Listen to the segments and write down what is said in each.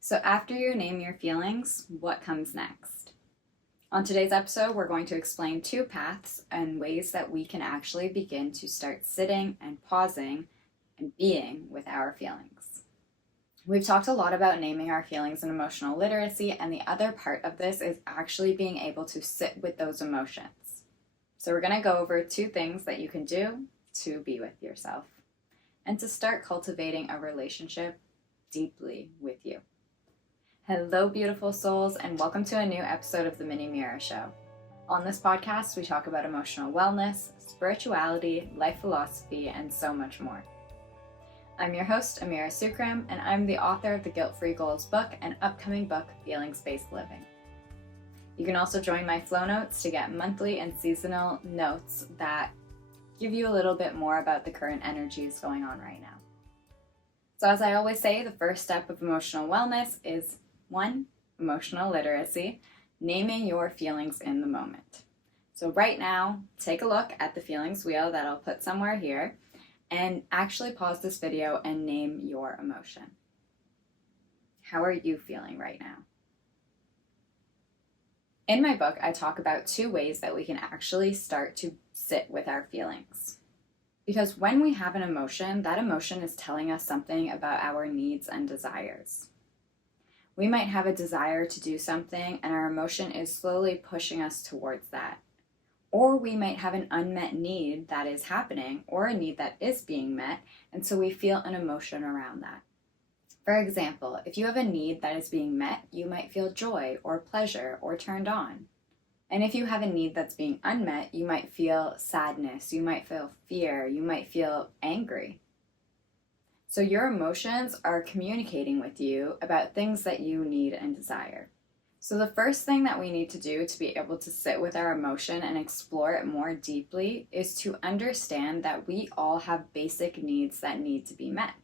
So after you name your feelings, what comes next? On today's episode, we're going to explain two paths and ways that we can actually begin to start sitting and pausing and being with our feelings. We've talked a lot about naming our feelings and emotional literacy, and the other part of this is actually being able to sit with those emotions. So we're going to go over two things that you can do to be with yourself and to start cultivating a relationship deeply with you. Hello, beautiful souls, and welcome to a new episode of the Mini Amira Show. On this podcast, we talk about emotional wellness, spirituality, life philosophy, and so much more. I'm your host, Amira Sookram, and I'm the author of the Guilt-Free Goals book and upcoming book, Feelings-Based Living. You can also join my flow notes to get monthly and seasonal notes that give you a little bit more about the current energies going on right now. So as I always say, the first step of emotional wellness is 1, emotional literacy, naming your feelings in the moment. So right now, take a look at the feelings wheel that I'll put somewhere here and actually pause this video and name your emotion. How are you feeling right now? In my book, I talk about 2 ways that we can actually start to sit with our feelings. Because when we have an emotion, that emotion is telling us something about our needs and desires. We might have a desire to do something and our emotion is slowly pushing us towards that. Or we might have an unmet need that is happening or a need that is being met, and so we feel an emotion around that. For example, if you have a need that is being met, you might feel joy or pleasure or turned on. And if you have a need that's being unmet, you might feel sadness, you might feel fear, you might feel angry. So your emotions are communicating with you about things that you need and desire. So the first thing that we need to do to be able to sit with our emotion and explore it more deeply is to understand that we all have basic needs that need to be met.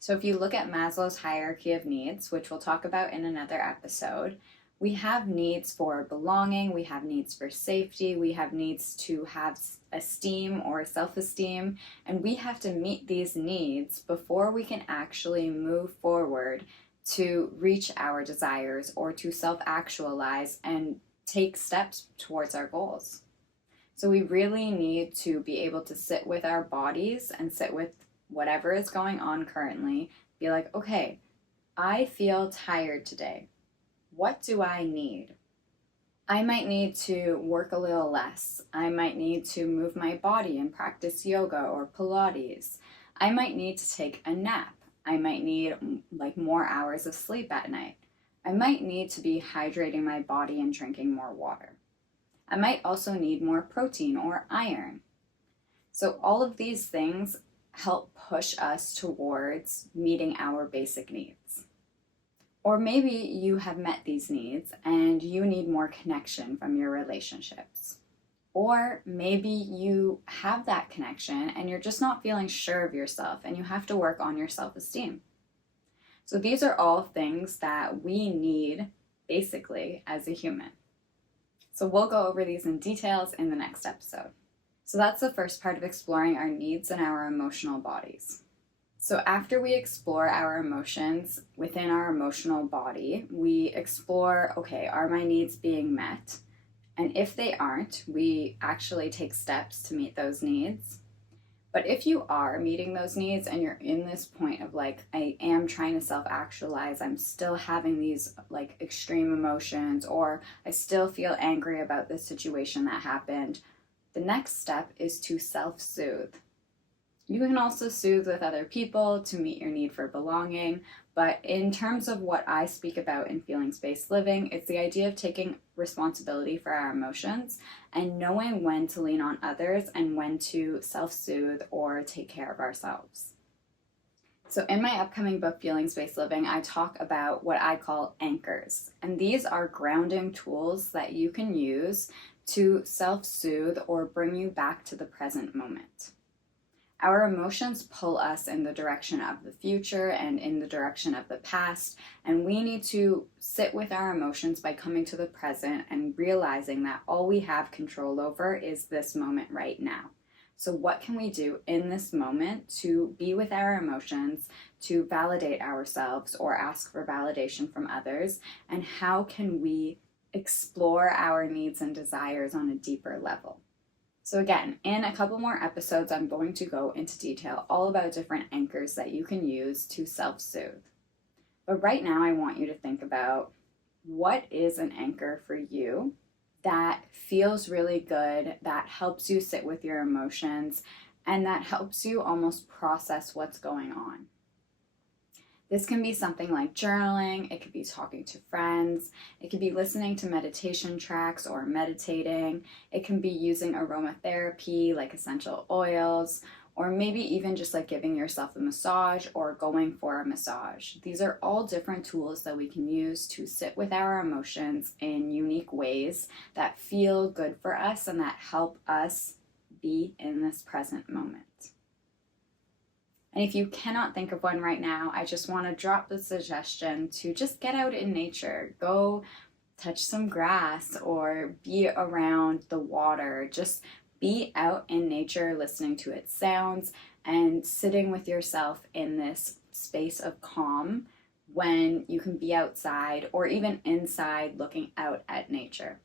So if you look at Maslow's hierarchy of needs, which we'll talk about in another episode, we have needs for belonging, we have needs for safety, we have needs to have esteem or self-esteem, and we have to meet these needs before we can actually move forward to reach our desires or to self-actualize and take steps towards our goals. So we really need to be able to sit with our bodies and sit with whatever is going on currently, be like, okay, I feel tired today. What do I need? I might need to work a little less. I might need to move my body and practice yoga or Pilates. I might need to take a nap. I might need more hours of sleep at night. I might need to be hydrating my body and drinking more water. I might also need more protein or iron. So all of these things help push us towards meeting our basic needs. Or maybe you have met these needs and you need more connection from your relationships. Or maybe you have that connection and you're just not feeling sure of yourself and you have to work on your self-esteem. So these are all things that we need basically as a human. So we'll go over these in details in the next episode. So that's the first part of exploring our needs and our emotional bodies. So after we explore our emotions within our emotional body, we explore, okay, are my needs being met? And if they aren't, we actually take steps to meet those needs. But if you are meeting those needs and you're in this point of I am trying to self-actualize, I'm still having these extreme emotions, or I still feel angry about this situation that happened, the next step is to self-soothe. You can also soothe with other people to meet your need for belonging, but in terms of what I speak about in feelings-based living, it's the idea of taking responsibility for our emotions and knowing when to lean on others and when to self-soothe or take care of ourselves. So in my upcoming book, Feelings-Based Living, I talk about what I call anchors, and these are grounding tools that you can use to self-soothe or bring you back to the present moment. Our emotions pull us in the direction of the future and in the direction of the past, and we need to sit with our emotions by coming to the present and realizing that all we have control over is this moment right now. So what can we do in this moment to be with our emotions, to validate ourselves or ask for validation from others? And how can we explore our needs and desires on a deeper level? So again, in a couple more episodes, I'm going to go into detail all about different anchors that you can use to self-soothe. But right now, I want you to think about what is an anchor for you that feels really good, that helps you sit with your emotions, and that helps you almost process what's going on. This can be something like journaling, it could be talking to friends, it could be listening to meditation tracks or meditating, it can be using aromatherapy like essential oils, or maybe even just like giving yourself a massage or going for a massage. These are all different tools that we can use to sit with our emotions in unique ways that feel good for us and that help us be in this present moment. And if you cannot think of one right now, I just want to drop the suggestion to just get out in nature. Go touch some grass or be around the water. Just be out in nature, listening to its sounds and sitting with yourself in this space of calm when you can be outside or even inside looking out at nature.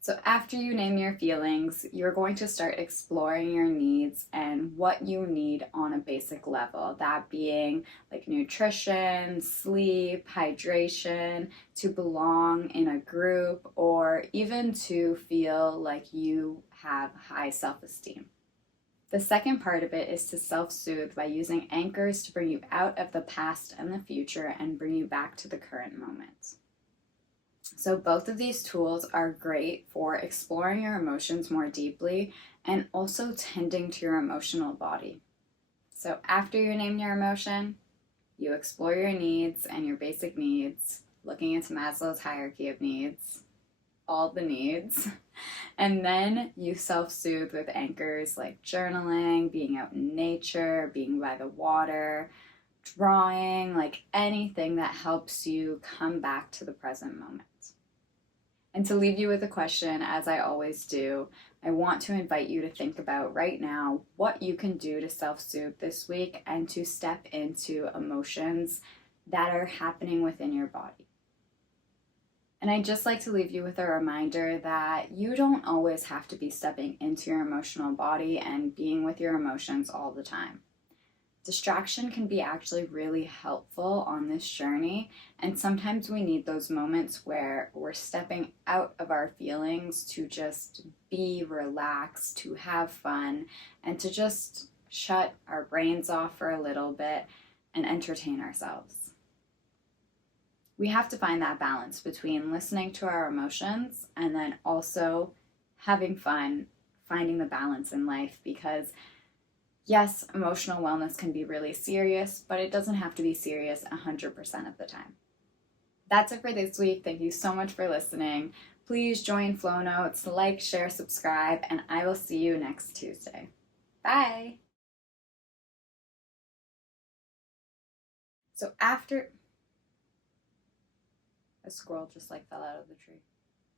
So after you name your feelings, you're going to start exploring your needs and what you need on a basic level, that being like nutrition, sleep, hydration, to belong in a group, or even to feel like you have high self-esteem. The second part of it is to self-soothe by using anchors to bring you out of the past and the future and bring you back to the current moment. So both of these tools are great for exploring your emotions more deeply and also tending to your emotional body. So after you name your emotion, you explore your needs and your basic needs, looking into Maslow's hierarchy of needs, all the needs, and then you self-soothe with anchors like journaling, being out in nature, being by the water, drawing, like anything that helps you come back to the present moment. And to leave you with a question, as I always do, I want to invite you to think about right now what you can do to self-soothe this week and to step into emotions that are happening within your body. And I'd just like to leave you with a reminder that you don't always have to be stepping into your emotional body and being with your emotions all the time. Distraction can be actually really helpful on this journey, and sometimes we need those moments where we're stepping out of our feelings to just be relaxed, to have fun, and to just shut our brains off for a little bit and entertain ourselves. We have to find that balance between listening to our emotions and then also having fun, finding the balance in life, because yes, emotional wellness can be really serious, but it doesn't have to be serious 100% of the time. That's it for this week. Thank you so much for listening. Please join Flow Notes, like, share, subscribe, and I will see you next Tuesday. Bye! So after... A squirrel just fell out of the tree.